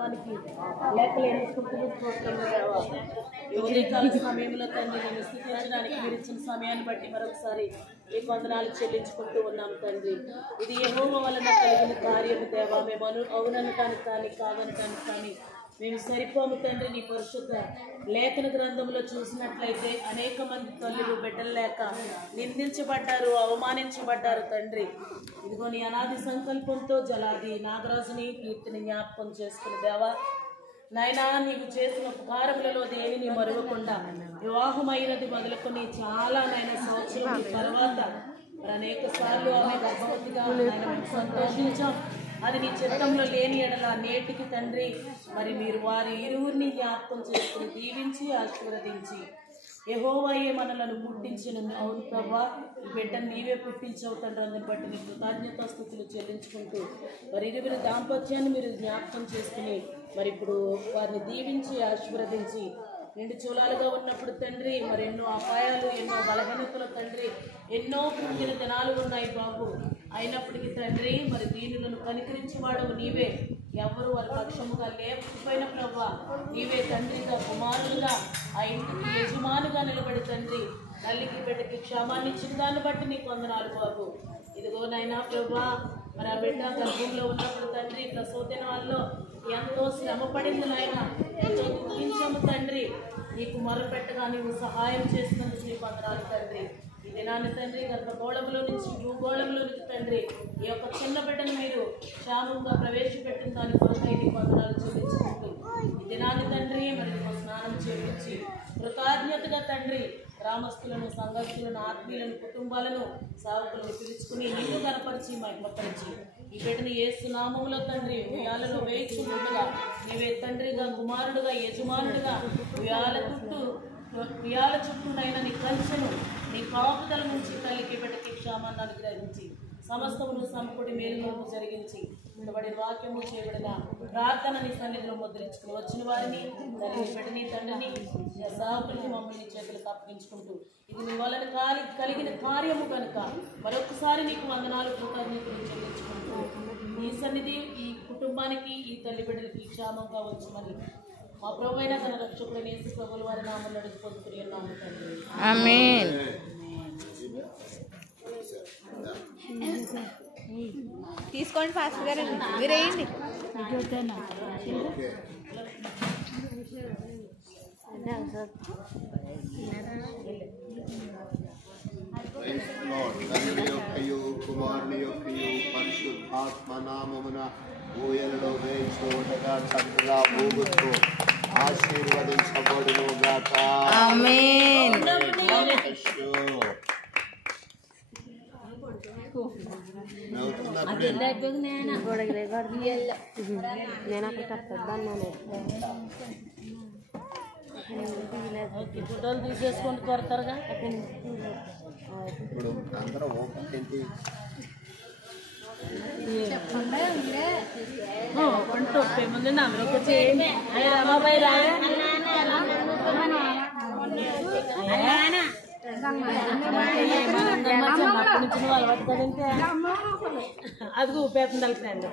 మనకి లెక్కలేని స్థుతులు స్తోత్రములు దేవా. ఈ ఉదయకాల సమయంలో తండ్రి నేను స్థుతించడానికి మీరు ఇచ్చిన సమయాన్ని బట్టి మరొకసారి ఈ వందనాలు చెల్లించుకుంటూ ఉన్నాం తండ్రి. ఇది యెహోవా వలన కలిగిన కార్యము దేవా. మేము అవుననటానికి కానీ కాదనటానికి కానీ మేము సరిపోము తండ్రి. నీ పరిశుద్ధ లేఖన గ్రంథంలో చూసినట్లయితే అనేక మంది తల్లులు బిడ్డలు లేక నిందించబడ్డారు, అవమానించబడ్డారు తండ్రి. ఇదిగో నీ అనాది సంకల్పంతో జలాది నాగరాజుని కీర్తిని జ్ఞాపకం చేసుకుని దేవా నాయనా, నీవు చేసిన ఉపకారములలో దేనిని మరువకుండా వివాహమైనది మొదలుకొని చాలా నాయన సంవత్సరం తర్వాత మరి అనేక సార్లు ఆమె గర్భవతిగా సంతోషించాం. అది నీ చిత్తంలో లేని ఎడల నేటికి తండ్రి మరి మీరు వారి ఇరువురిని జ్ఞాపకం చేసుకుని దీవించి ఆశీర్వదించి యెహోవాయే మనలను పుట్టించిన అవును ప్రభా, ఈ బిడ్డను నీవే పుట్టించవు తండ్రి. అందుని బట్టి నీ కృతజ్ఞతాస్తుతులు చెల్లించుకుంటూ మరి ఇరువురి దాంపత్యాన్ని మీరు జ్ఞాపకం చేసుకుని మరి ఇప్పుడు వారిని దీవించి ఆశీర్వదించి నిండు చూలాలుగా ఉన్నప్పుడు తండ్రి మరి ఎన్నో అపాయాలు, ఎన్నో బలహీనతలు తండ్రి, ఎన్నో పుట్టిన దినాలు ఉన్నాయి బాబు. అయినప్పటికీ తండ్రి మరి దీనులను కనికరించేవాడవు నీవే. ఎవరు వారి పక్షముగా లేకపోయిన ప్రభా నీవే తండ్రిగా కుమారులుగా ఆ ఇంటికి యజమానుగా నిలబడి తండ్రి తల్లికి బిడ్డకి క్షేమాన్ని ఇచ్చిన దాన్ని బట్టి నీకు వందనాలు బాబు. ఇదిగో నాయనా ప్రభా మరి ఆ బిడ్డ గర్భంలో ఉన్నప్పుడు తండ్రి ప్రసవ దినాల్లో ఎంతో శ్రమ పడింది నాయన, ఎంతో దుఃఖించాము తండ్రి. నీకు మొరపెట్టగా నీవు సహాయం చేసినందుకు నీకు వందనాలు తండ్రి. ఈ దినాన్ని తండ్రి గర్భగోళంలో నుంచి భూగోళంలోనికి తండ్రి ఈ యొక్క చిన్న బిడ్డను మీరు క్షేమంగా ప్రవేశపెట్టిన దాని కొరకై నీకు వందనాలు చెల్లించుకుంటూ ఈ దినాన్ని తండ్రి మరి స్నానం చేయించి కృతజ్ఞతగా తండ్రి గ్రామస్తులను, సంఘస్థులను, ఆత్మీయులను, కుటుంబాలను, సేవకులను పిలుచుకుని నిన్ను కనపరిచి మహిమపరిచి ఈ బిడ్డను యేసు నామములో తండ్రి ఉయ్యాలలో వేయించుకుండగా నీవే తండ్రిగా కుమారుడుగా యజమానుడిగా ఉయ్యాల చుట్టూనైనా నీ కంచెను నీ కాపుదల నుంచి తల్లికి బిడ్డకి క్షేమాన్ని అనుగ్రహించి సమస్తమును సమకూడి మేలులకు జరిగించి ఉండబడి వాక్యము చేయబడిన ప్రార్థన నీ సన్నిధిలో ముద్రించుకుని వచ్చిన వారిని తల్లిని బిడ్డని తండ్రిని సేవకుల్ని మమ్మల్ని చేతులకు అప్పగించుకుంటూ ఇది నీ వలన కలిగిన కార్యము కనుక మరొకసారి నీకు వందనాలు కృతజ్ఞతలు చెల్లించుకుంటూ ఈ సన్నిధి ఈ కుటుంబానికి ఈ తల్లి బిడ్డలకి క్షేమంగా వచ్చమని మా ప్రభువైన తన రక్షకుడైన యేసు ప్రభువుల వారి నామములో అడిగి పొందుకుని ఉన్నాము తండ్రి. ఆమేన్. తీసుకోండి ఫాస్ట్ గా రండి, మీరు వేయండి. తండ్రి యొక్కయు కుమారుని యొక్కయు పరిశుద్ధాత్మ నామమున ఊయలలో వేయించుకోగా చక్కగా ఊగుతూ ఆశీర్వదించబడును గాక. ఆమేన్. ఫోటోలు తీసేసుకుంటూ కొడతారుగా. ఇప్పుడు అందరూ ఏంటి ముందు అందరూ చేయండి. రమాబాయి రాగా అలవాటు కదంటే అది ఊపేస్తుంది.